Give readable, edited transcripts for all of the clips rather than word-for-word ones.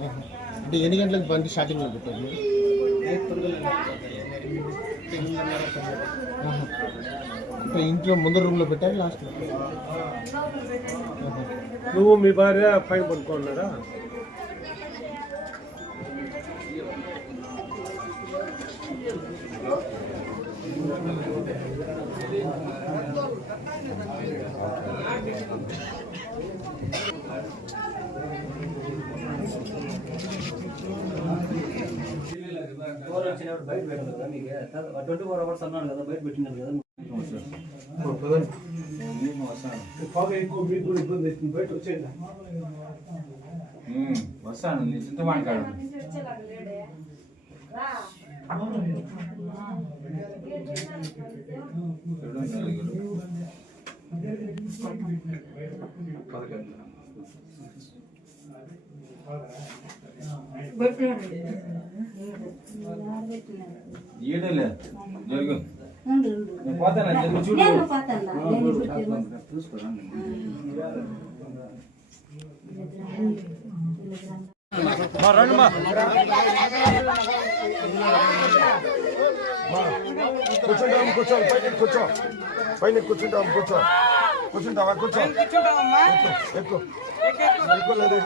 అంటే ఎన్ని గంటలకు బండి స్టార్టింగ్లో పెట్టారు మీరు? అంటే ఇంట్లో ముందర రూమ్లో పెట్టారు లాస్ట్లో? నువ్వు మీ భార్య పైన పడుకున్నారా? బయట పెట్టారు కదా మీకు 24 hours అన్నాడు కదా, బయట పెట్టినారు కదా. బయట వచ్చేయండి. వస్తాను నీ చింతమాన్ కాడు. ఈడలే జరుగు పోతానా జరుగు చూడు. కూర్చుంటాం కూర్చో పైన కూర్చో పైన కూర్చుంటాం కూర్చో కూర్చుంటావా కూర్చో ఎక్కువ ఎక్కువ లేదు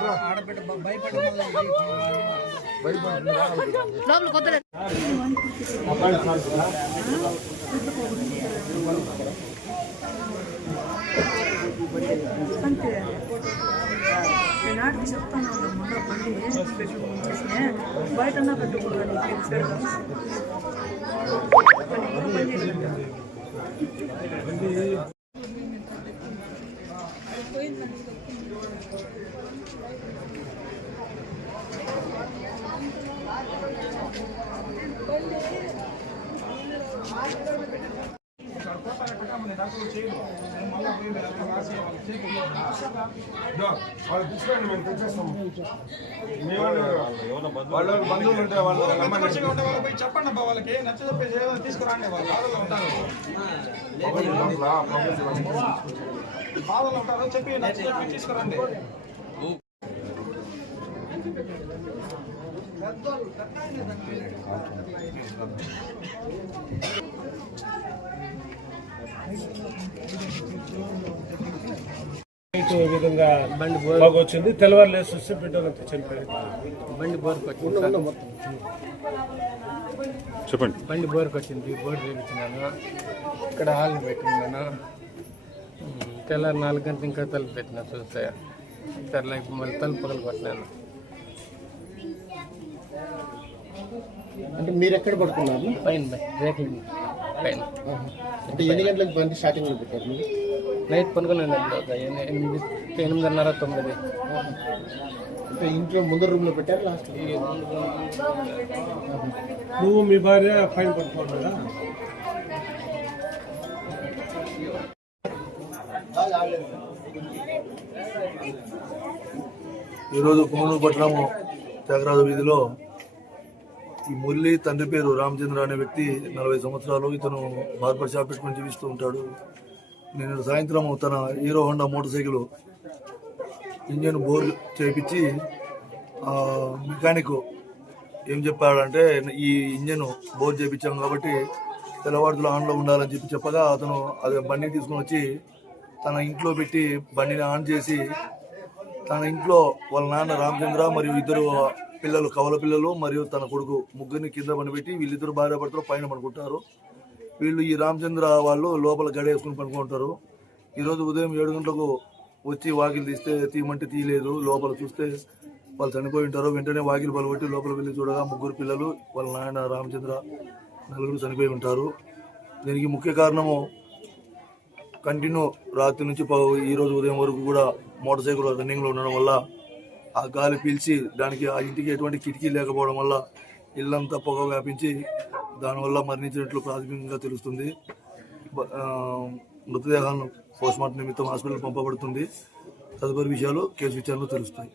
నేనాటికి చెప్తాను మొన్న బండి బయట పెట్టుకోవాలి. వాళ్ళు తీసుకోండి మేము తెచ్చేస్తాము. వాళ్ళ బంధువులు ఉంటే వాళ్ళు చెప్పండి అబ్బా, వాళ్ళకి నచ్చ చెప్పేసి తీసుకురాండి. వాళ్ళు బాధలో ఉంటారు చెప్పి నచ్చ చెప్పి తీసుకురండి. విధంగా బండి బాగా వచ్చింది. తెల్లవారు లేసి వస్తే బిడ్డలంతా చనిపోయింది. బండి బోర్కు వచ్చింది. చెప్పండి. బండి బోర్కు వచ్చింది. బోర్ చేయించినాను. ఇక్కడ హాల్ని పెట్టినాను. తెల్లారి 4 గంటలు ఇంకా తలుపు పెట్టినా చూస్తే తెల్ల మళ్ళీ తలుపు పగలు కొట్టినాను. అంటే మీరు ఎక్కడ పడుకున్నారు? పైన రేకుల పైన. అంటే ఎన్ని గంటలకు బండి స్టార్టింగ్లో పెట్టారు మీరు? నైట్ పనుకున్నాను. 8:30, 9. అంటే ఇంట్లో ముందర రూమ్లో పెట్టారు లాస్ట్లో? నువ్వు మీ భార్య పైన పడుకున్నారా? ఈరోజు పుంగనూరు పట్టణం త్యాగరాజు వీధిలో ఈ మురళి తండ్రి పేరు రామచంద్ర అనే వ్యక్తి 40 సంవత్సరాలు. ఇతను బార్బర్ షాప్ పెట్టుకుని జీవిస్తూ ఉంటాడు. నేను సాయంత్రం తన hero Honda motor cycle engine bore చేయించి మెకానిక్ ఏం చెప్పాడంటే ఈ ఇంజన్ బోర్ చేయించాం కాబట్టి తెల్లవారులు ఆన్లో ఉండాలని చెప్పగా అతను అది బండిని తీసుకుని వచ్చి తన ఇంట్లో పెట్టి బండిని ఆన్ చేసి తన ఇంట్లో వాళ్ళ నాన్న రామచంద్ర మరియు 2 పిల్లలు కవల పిల్లలు మరియు తన కొడుకు ముగ్గురిని కింద పండిపెట్టి వీళ్ళిద్దరు భార్య భర్తలు పైన పడుకుంటారు. వీళ్ళు ఈ రామచంద్ర వాళ్ళు లోపల గడి వేసుకుని పడుకుంటారు. ఈరోజు ఉదయం 7 గంటలకు వచ్చి వాకిలు తీస్తే తీయమంటే తీయలేదు. లోపల చూస్తే వాళ్ళు చనిపోయి ఉంటారు. వెంటనే వాకిలు పలగొట్టి లోపల వెళ్ళి చూడగా 3 పిల్లలు వాళ్ళ నాయన రామచంద్ర 4 చనిపోయి ఉంటారు. దీనికి ముఖ్య కారణము కంటిన్యూ రాత్రి నుంచి ఈరోజు ఉదయం వరకు కూడా మోటార్ సైకిల్ రన్నింగ్లో ఉండడం వల్ల ఆ గాలి పీల్చి దానికి ఆ ఇంటికి ఎటువంటి కిటికీ లేకపోవడం వల్ల ఇల్లంతా పొగ వ్యాపించి దానివల్ల మరణించినట్లు ప్రాథమికంగా తెలుస్తుంది. మృతదేహాలను పోస్ట్మార్టం నిమిత్తం హాస్పిటల్ పంపబడుతుంది. తదుపరి విషయాలు కేసు విచారణలో తెలుస్తాయి.